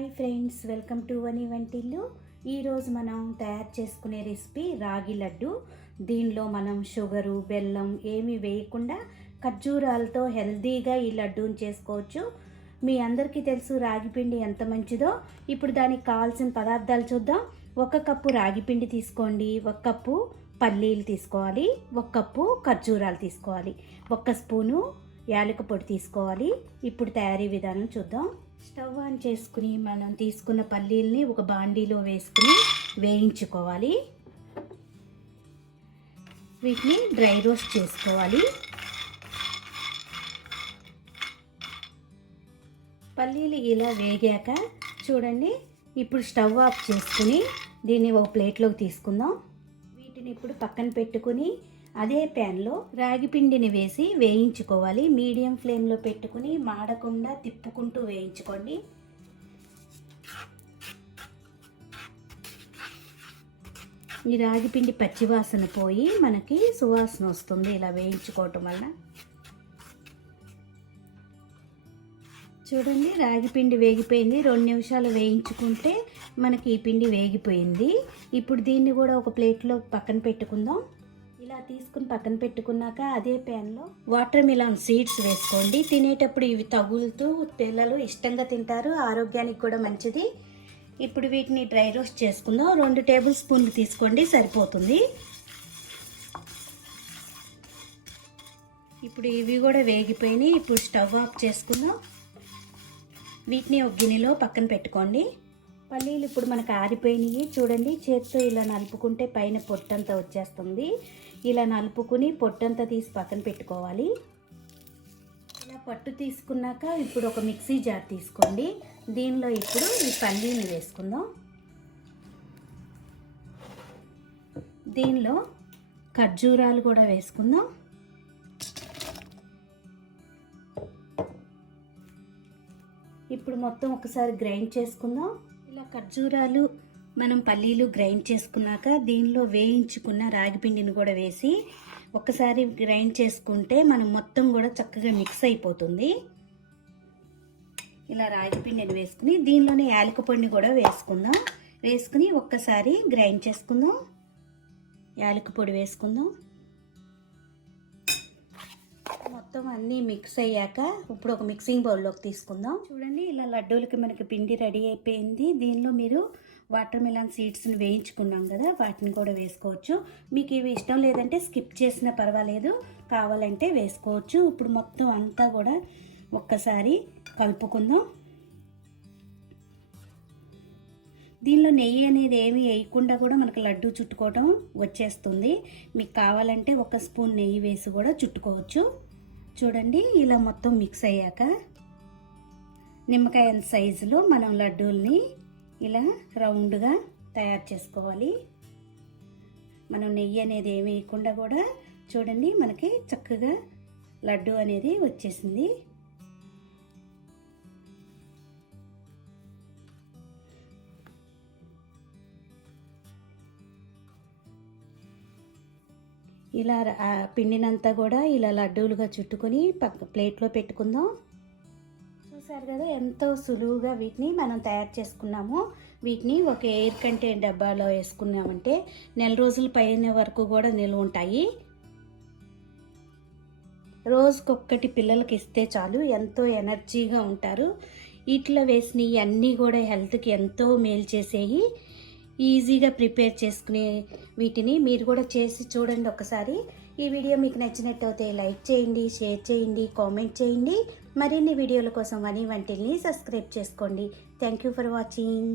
Hi friends, welcome to వని వంటిల్లు. ఈరోజు మనం తయారు చేసుకునే రెసిపీ రాగి లడ్డు. దీనిలో మనం షుగరు బెల్లం ఏమీ వేయకుండా ఖర్జూరాలతో హెల్తీగా ఈ లడ్డూని చేసుకోవచ్చు. మీ అందరికీ తెలుసు రాగి పిండి ఎంత మంచిదో. ఇప్పుడు దానికి కావాల్సిన పదార్థాలు చూద్దాం. 1 కప్పు రాగి పిండి తీసుకోండి, 1 కప్పు పల్లీలు తీసుకోవాలి, 1 కప్పు ఖర్జూరాలు తీసుకోవాలి, 1 స్పూను యాలక పొడి తీసుకోవాలి. ఇప్పుడు తయారీ విధానం చూద్దాం. స్టవ్ ఆన్ చేసుకుని మనం తీసుకున్న పల్లీల్ని ఒక బాండీలో వేసుకుని వేయించుకోవాలి. వీటిని డ్రై రోస్ట్ చేసుకోవాలి. పల్లీలు ఇలా వేగాక చూడండి, ఇప్పుడు స్టవ్ ఆఫ్ చేసుకుని దీన్ని ఒక ప్లేట్లోకి తీసుకుందాం. వీటిని ఇప్పుడు పక్కన పెట్టుకుని అదే ప్యాన్లో రాగి పిండిని వేసి వేయించుకోవాలి. మీడియం ఫ్లేమ్లో పెట్టుకుని మాడకుండా తిప్పుకుంటూ వేయించుకోండి. ఈ రాగి పిండి పచ్చివాసన పోయి మనకి సువాసన వస్తుంది ఇలా వేయించుకోవటం వల్ల. చూడండి, రాగి పిండి వేగిపోయింది. 2 నిమిషాలు వేయించుకుంటే మనకి ఈ పిండి వేగిపోయింది. ఇప్పుడు దీన్ని కూడా ఒక ప్లేట్లో పక్కన పెట్టుకుందాం. ఇలా తీసుకుని పక్కన పెట్టుకున్నాక అదే ప్యాన్లో వాటర్ మిలాన్ సీడ్స్ వేసుకోండి. తినేటప్పుడు ఇవి తగులుతూ పిల్లలు ఇష్టంగా తింటారు, ఆరోగ్యానికి కూడా మంచిది. ఇప్పుడు వీటిని డ్రై రోస్ట్ చేసుకుందాం. 2 టేబుల్ స్పూన్లు తీసుకోండి, సరిపోతుంది. ఇప్పుడు ఇవి కూడా వేగిపోయినాయి. ఇప్పుడు స్టవ్ ఆఫ్ చేసుకుందాం. వీటిని ఒక గిన్నెలో పక్కన పెట్టుకోండి. పల్లీలు ఇప్పుడు మనకు ఆరిపోయినాయి. చూడండి, చేత్తో ఇలా నలుపుకుంటే పైన పొట్టంతా వచ్చేస్తుంది. ఇలా నలుపుకుని పొట్టంతా తీసి పక్కన పెట్టుకోవాలి. ఇలా పట్టు తీసుకున్నాక ఇప్పుడు ఒక మిక్సీ జార్ తీసుకోండి. దీనిలో ఇప్పుడు ఈ పల్లీలు వేసుకుందాం. దీనిలో ఖర్జూరాలు కూడా వేసుకుందాం. ఇప్పుడు మొత్తం ఒకసారి గ్రైండ్ చేసుకుందాం. ఇలా ఖర్జూరాలు మనం పల్లీలు గ్రైండ్ చేసుకున్నాక దీనిలో వేయించుకున్న రాగిపిండిని కూడా వేసి ఒకసారి గ్రైండ్ చేసుకుంటే మనం మొత్తం కూడా చక్కగా మిక్స్ అయిపోతుంది. ఇలా రాగిపిండిని వేసుకుని దీనిలోనే యాలక పొడిని కూడా వేసుకుందాం. వేసుకుని ఒక్కసారి గ్రైండ్ చేసుకుందాం. యాలక పొడి వేసుకుందాం. మొత్తం అన్నీ మిక్స్ అయ్యాక ఇప్పుడు ఒక మిక్సింగ్ బౌల్లోకి తీసుకుందాం. చూడండి, ఇలా లడ్డూలకి మనకి పిండి రెడీ అయిపోయింది. దీనిలో మీరు వాటర్ మిలాన్ సీడ్స్ని వేయించుకున్నాం కదా, వాటిని కూడా వేసుకోవచ్చు. మీకు ఇవి ఇష్టం లేదంటే స్కిప్ చేసినా పర్వాలేదు, కావాలంటే వేసుకోవచ్చు. ఇప్పుడు మొత్తం అంతా కూడా ఒక్కసారి కలుపుకుందాం. దీనిలో నెయ్యి అనేది ఏమీ వేయకుండా కూడా మనకు లడ్డు చుట్టుకోవడం వచ్చేస్తుంది. మీకు కావాలంటే 1 స్పూన్ నెయ్యి వేసి కూడా చుట్టుకోవచ్చు. చూడండి, ఇలా మొత్తం మిక్స్ అయ్యాక నిమ్మకాయ సైజులో మనం లడ్డూల్ని ఇలా రౌండ్గా తయారు చేసుకోవాలి. మనం నెయ్యి అనేది ఏమి వేయకుండా కూడా చూడండి మనకి చక్కగా లడ్డు అనేది వచ్చేసింది. ఇలా పిండినంతా కూడా ఇలా లడ్డూలుగా చుట్టుకొని ప్లేట్లో పెట్టుకుందాం. చూసారు కదా, ఎంతో సులువుగా వీటిని మనం తయారు చేసుకున్నాము. వీటిని ఒక ఎయిర్ కంటైనర్ డబ్బాలో వేసుకున్నామంటే 1 రోజుల పైన వరకు కూడా నిల్వ ఉంటాయి. రోజుకొక్కటి పిల్లలకి ఇస్తే చాలు, ఎంతో ఎనర్జీగా ఉంటారు. వీటిలో వేసినవి అన్నీ కూడా హెల్త్కి ఎంతో మేలు చేసేవి. ఈజీగా ప్రిపేర్ చేసుకునే వీటిని మీరు కూడా చేసి చూడండి ఒకసారి. ఈ వీడియో మీకు నచ్చినట్టయితే లైక్ చేయండి, షేర్ చేయండి, కామెంట్ చేయండి. మరిన్ని వీడియోల కోసం వని వంటిల్ని సబ్స్క్రైబ్ చేసుకోండి. Thank you for watching.